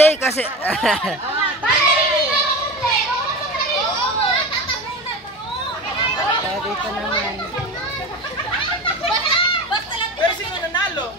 Hindi kasi dito naman. Pero sino nanalo?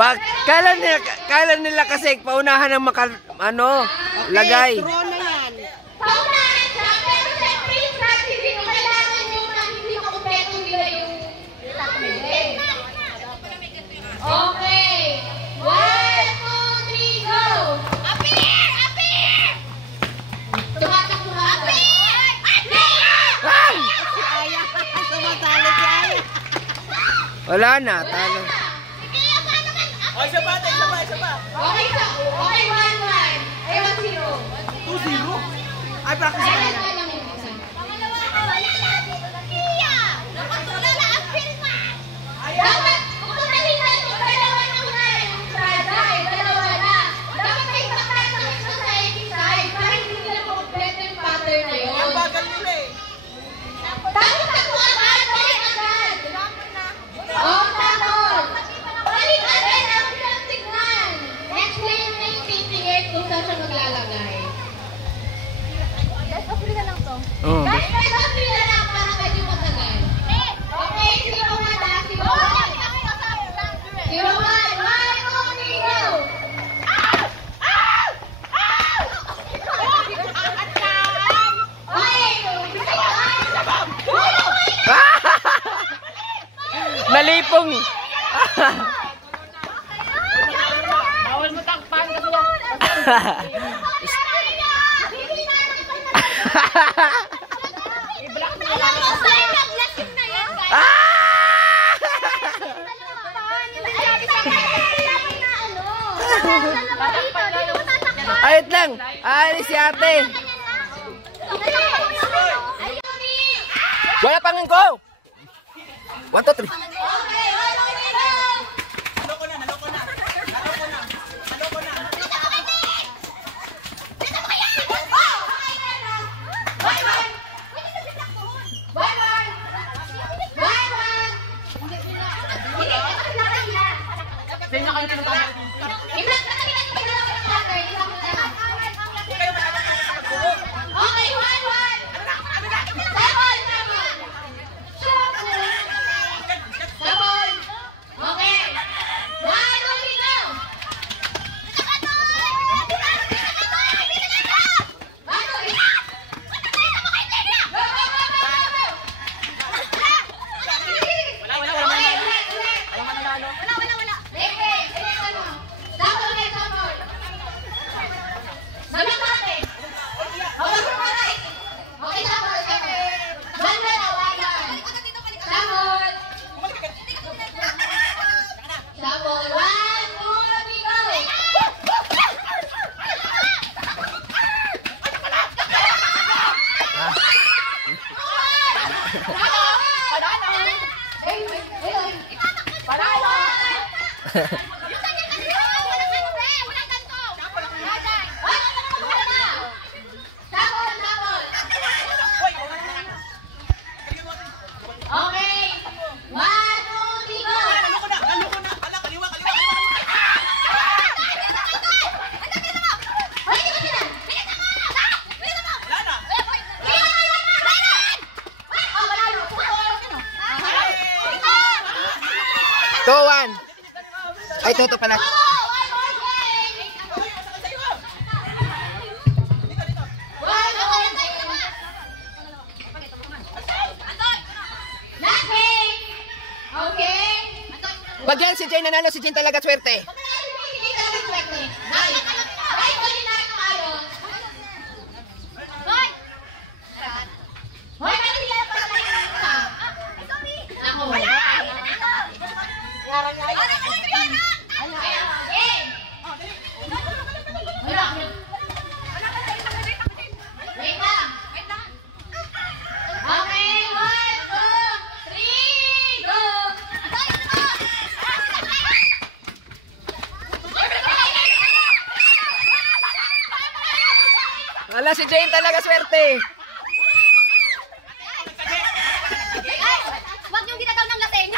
pag kailan nila kasi paunahan ng lagay. Draw na yan. Paunahan siya, pero siyempre yung practice nyo, kailangan nyo na hindi makumpleto nila yung okay. 1, 2, 3, go! Appear! Appear! Tumatakbo ka. Appear! Appear! Si Aya. Sumasali si Aya. Wala na, talo. Sige, apa naman? O, isa pa, isa pa, isa pa. Okay, 1-1. Ay, 1-0. 2-0? Ay, practice na yan. Pangalawa ka, wala na. Kia! Napatula na ang firma. Dapat, unahin na yung dalawa na unahin. Yung Prada, dalawa na. Dapat may pagkakasakit sa society side para hindi nila makumpleto yung pattern na yun. Ang bagal nila eh. Tapos ako agad, balik agad. Oo, tapos. Balik agad, ang bilang tignan. Next lane na yung titigate kung saan siya maglalagay. Guys, off na lang to. Oh. Guys, off na lang para medyo matagal. Okay, zero one na, zero one. Zero one, 1, 2, 3, go! Nalipong. Bawal mo takpan kasi i-block mo lang. Ayot lang. Ay, si ate. Wala pang ko. 1, 2, 3. Naloko na, naloko na. Naloko na. Naloko na. Ay, ito pala. Pag yan si Jane nanalo, si Jane talaga swerte. Wala, si Jane talaga swerte. Wag yung ginagaw ng laseng.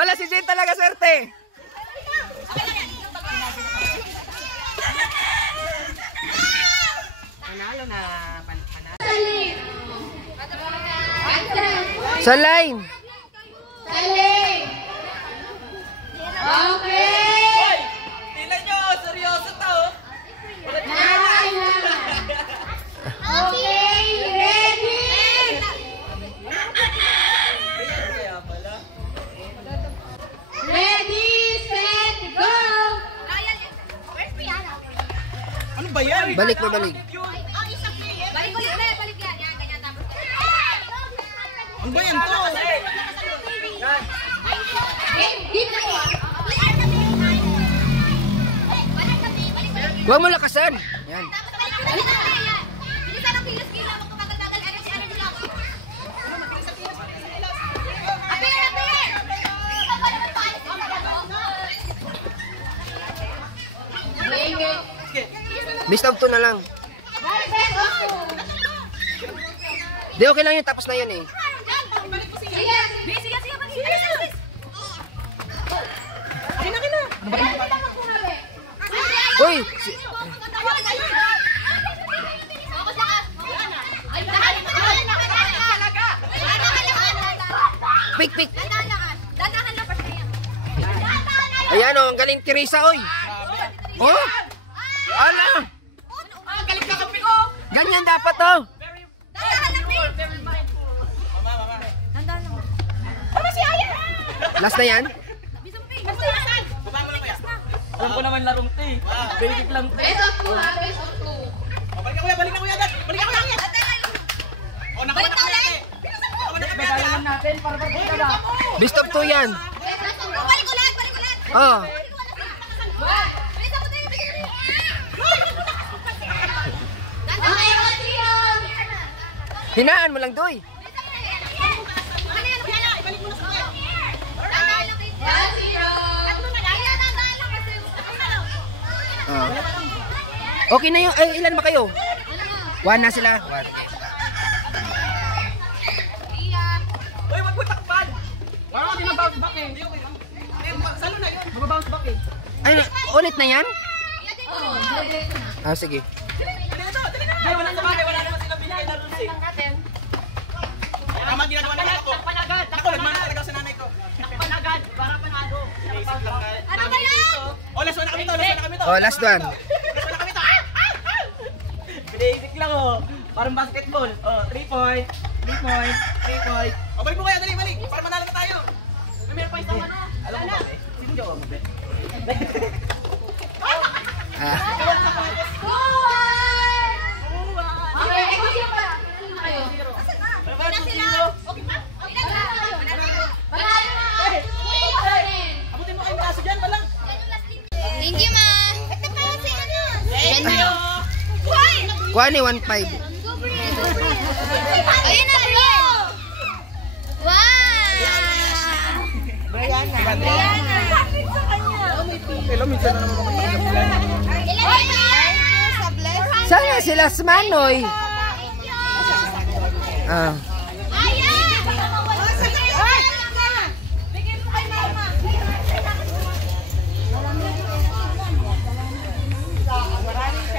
Wala, si Jane talaga swerte. Sa line. Saling. Okay. Tingnan nyo, seryoso to. Okay, ready? Ready, set, go! Ano ba yan? Balik pa, balik. Balik ulit na, balik yan. Yan, ganyan tapos. Ano ba yan to? Huwag mo lakasan. Yan. Best of 2 na lang. Di okay lang yun, tapos na yun eh. Uy! Pik, pik! Ayan o, ang galing Teresa, oy! Oh! Ala! Ganyan dapat oh! Last na yan? Alam ko naman larong to eh. Basic lang to. Best of 2 ha, best of 2. Balik na kuya, balik na kuya. Balik na kuya. Oh, nakawala na kuya. Balik lang natin para pagkita na. Best of 2 yan. Balik ulit, balik ulit. Oh. Hinaan mo lang, Doy. Okay na yun. Ay, ilan ba kayo? 1 na sila. 1. Uy, wag mo takpan. Wala ka bounce back eh. Salo na yun. Mag-bounce back eh. Ay, ulit na yan? Ah, sige. Ay, wala naman sila binigay na rules eh. Tama ginagawa na ako. Ako, nagmana talaga sa nanay ko. Takpan agad, para panado. Basic lang na. Ano ba yan? Oh, last one na kami to, last one na kami to. Oh, last one. Last one na kami to. Basic lang oh. Parang basketball. Oh, 3 point. 3 point. 3 point. Oh, balik mo kaya, dali, balik. Para manalo na tayo. Meron pa isang ano. Alam mo ba eh? Sino daw mo ba? Ah. Okay, ikaw sino pa? Sino kayo? Okay pa? Abutin mo kayong braso dyan, balang. Thank you, ma. Ito pa si ano? Thank you. Kuha ni 1.5. Ayun na, Brian. Wow. Brianna. Bakit sa kanya? Hello, minsan na naman ako nakagabulan. Ilan sa bless? Sana sila Smanoy. Ah.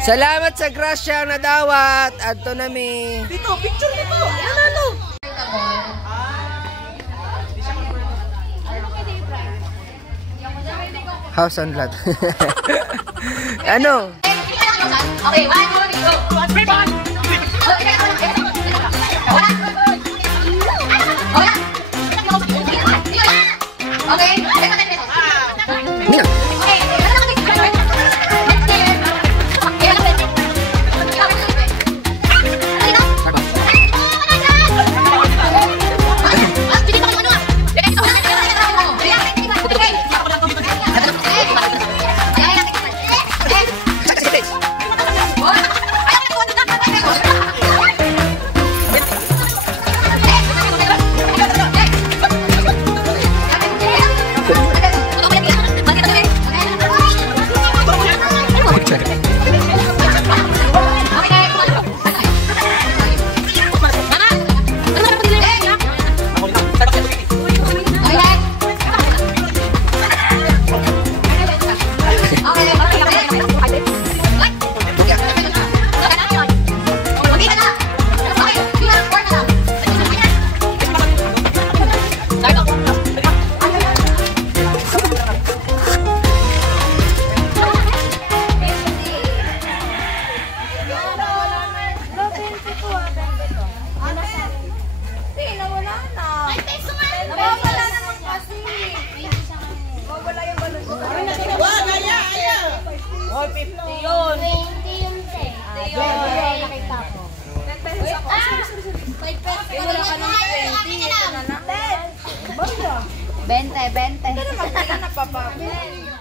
Salamat sa grasya na dawat. Adto nami. Dito, picture dito. Nanalo. House on lot. Ano? Okay, 1, 2, 3, go. Okay, Nina. Oh, 50 yun. 20 yung te. Nakita ko. 5 pesos. Wala ka ng 20. Ito na lang. 20. Pero magkailan na papapil.